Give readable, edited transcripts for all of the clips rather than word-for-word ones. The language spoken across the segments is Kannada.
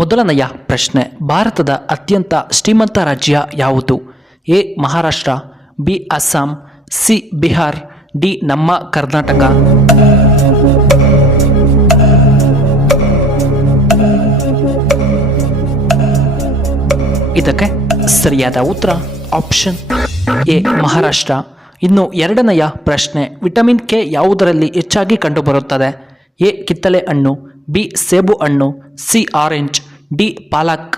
ಮೊದಲನೆಯ ಪ್ರಶ್ನೆ, ಭಾರತದ ಅತ್ಯಂತ ಶ್ರೀಮಂತ ರಾಜ್ಯ ಯಾವುದು? A Maharashtra, B Assam, C Bihar, D ನಮ್ಮ ಕರ್ನಾಟಕ. ಇದಕ್ಕೆ ಸರಿಯಾದ ಉತ್ತರ ಆಪ್ಷನ್ ಎ ಮಹಾರಾಷ್ಟ್ರ. ಇನ್ನು ಎರಡನೆಯ ಪ್ರಶ್ನೆ, ವಿಟಮಿನ್ ಕೆ ಯಾವುದರಲ್ಲಿ ಹೆಚ್ಚಾಗಿ ಕಂಡುಬರುತ್ತದೆ? ಎ ಕಿತ್ತಳೆ ಹಣ್ಣು, ಬಿ ಸೇಬು ಹಣ್ಣು, ಸಿ ಆರೆಂಜ್, ಡಿ ಪಾಲಕ್.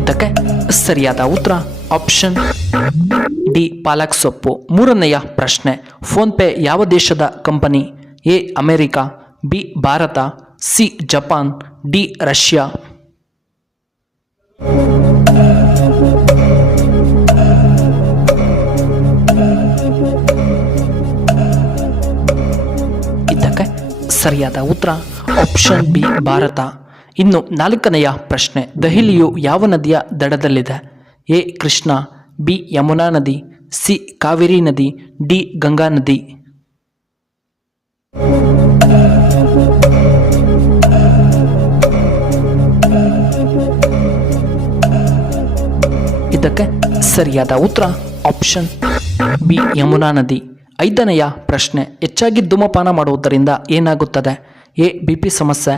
ಇದಕ್ಕೆ ಸರಿಯಾದ ಉತ್ತರ ಆಪ್ಷನ್ ಡಿ ಪಾಲಕ್ ಸೊಪ್ಪು. ಮೂರನೆಯ ಪ್ರಶ್ನೆ, ಫೋನ್ಪೇ ಯಾವ ದೇಶದ company? A America, B Bharat, C Japan, D Russia. ಇದಕ್ಕೆ ಸರಿಯಾದ ಉತ್ತರ ಆಪ್ಷನ್ ಬಿ ಭಾರತ. ಇನ್ನು ನಾಲ್ಕನೆಯ ಪ್ರಶ್ನೆ, ದೆಹಲಿಯು ಯಾವ ನದಿಯ ದಡದಲ್ಲಿದೆ? ಎ ಕೃಷ್ಣ, ಬಿ ಯಮುನಾ ನದಿ, ಸಿ ಕಾವೇರಿ ನದಿ, ಡಿ ಗಂಗಾ ನದಿ. ಇದಕ್ಕೆ ಸರಿಯಾದ ಉತ್ತರ ಆಪ್ಷನ್ ಬಿ ಯಮುನಾ ನದಿ. ಐದನೆಯ ಪ್ರಶ್ನೆ, ಹೆಚ್ಚಾಗಿ ಧೂಮಪಾನ ಮಾಡುವುದರಿಂದ ಏನಾಗುತ್ತದೆ? ಎ ಬಿಪಿ ಸಮಸ್ಯೆ,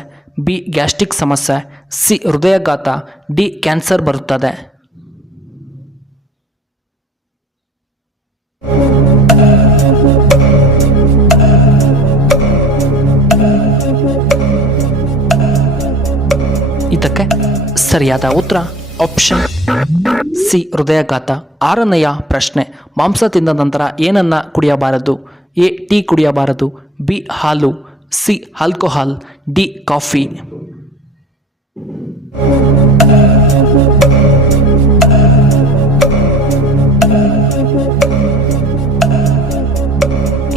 ಬಿ ಗ್ಯಾಸ್ಟ್ರಿಕ್ ಸಮಸ್ಯೆ, ಸಿ ಹೃದಯಾಘಾತ, ಡಿ ಕ್ಯಾನ್ಸರ್ ಬರುತ್ತದೆ. ಇದಕ್ಕೆ ಸರಿಯಾದ ಉತ್ತರ ಆಪ್ಷನ್ ಸಿ ಹೃದಯಾಘಾತ. ಆರನೆಯ ಪ್ರಶ್ನೆ, ಮಾಂಸ ತಿಂದ ನಂತರ ಏನನ್ನ ಕುಡಿಯಬಾರದು? ಎ ಟೀ ಕುಡಿಯಬಾರದು, ಬಿ ಹಾಲು, ಸಿ ಆಲ್ಕೋಹಾಲ್, ಡಿ ಕಾಫಿ.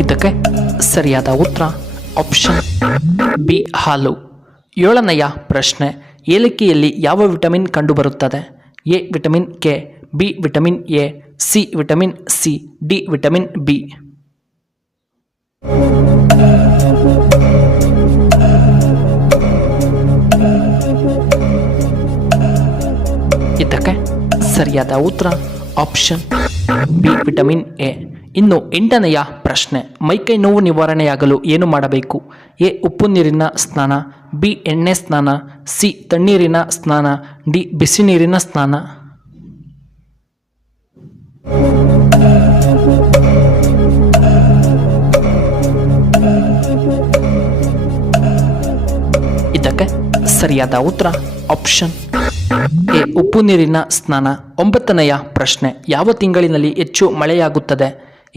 ಇದಕ್ಕೆ ಸರಿಯಾದ ಉತ್ತರ ಆಪ್ಷನ್ ಬಿ ಹಾಲು. ಏಳನೆಯ ಪ್ರಶ್ನೆ, ಏಲಕ್ಕಿಯಲ್ಲಿ ಯಾವ ವಿಟಮಿನ್ ಕಂಡುಬರುತ್ತದೆ? A vitamin K, B vitamin A, C vitamin C, D vitamin B. ಇದಕ್ಕೆ ಸರಿಯಾದ ಉತ್ತರ ಆಪ್ಷನ್ ಬಿ ವಿಟಮಿನ್ ಎ. ಇನ್ನು ಎಂಟನೆಯ ಪ್ರಶ್ನೆ, ಮೈಕೈ ನೋವು ನಿವಾರಣೆಯಾಗಲು ಏನು ಮಾಡಬೇಕು? ಎ ಉಪ್ಪು ನೀರಿನ ಸ್ನಾನ, ಬಿ ಎಣ್ಣೆ ಸ್ನಾನ, ಸಿ ತಣ್ಣೀರಿನ ಸ್ನಾನ, ಡಿ ಬಿಸಿ ನೀರಿನ ಸ್ನಾನ. ಇದಕ್ಕೆ ಸರಿಯಾದ ಉತ್ತರ ಆಪ್ಷನ್ ಎ ಉಪ್ಪು ನೀರಿನ ಸ್ನಾನ. ಒಂಬತ್ತನೆಯ ಪ್ರಶ್ನೆ, ಯಾವ ತಿಂಗಳಿನಲ್ಲಿ ಹೆಚ್ಚು ಮಳೆಯಾಗುತ್ತದೆ?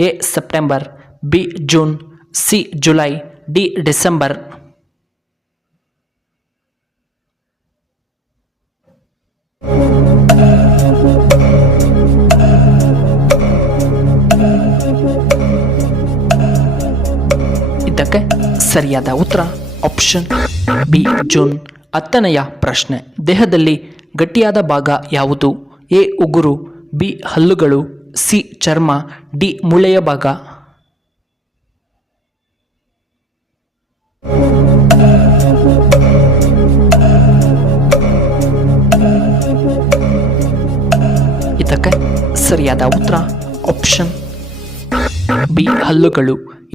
A September, B June, C July, D December. ಇದಕ್ಕೆ ಸರಿಯಾದ ಉತ್ತರ ಆಪ್ಷನ್ ಬಿ ಜೂನ್. ಹತ್ತನೆಯ ಪ್ರಶ್ನೆ, ದೇಹದಲ್ಲಿ ಗಟ್ಟಿಯಾದ ಭಾಗ ಯಾವುದು? ಎ ಉಗುರು, ಬಿ ಹಲ್ಲುಗಳು, ಸಿ ಚರ್ಮ, ಡಿ ಮೂಳೆಯ ಭಾಗ. ಇದಕ್ಕೆ ಸರಿಯಾದ ಉತ್ತರ ಆಪ್ಷನ್ ಬಿ ಹಲ್ಲುಗಳು.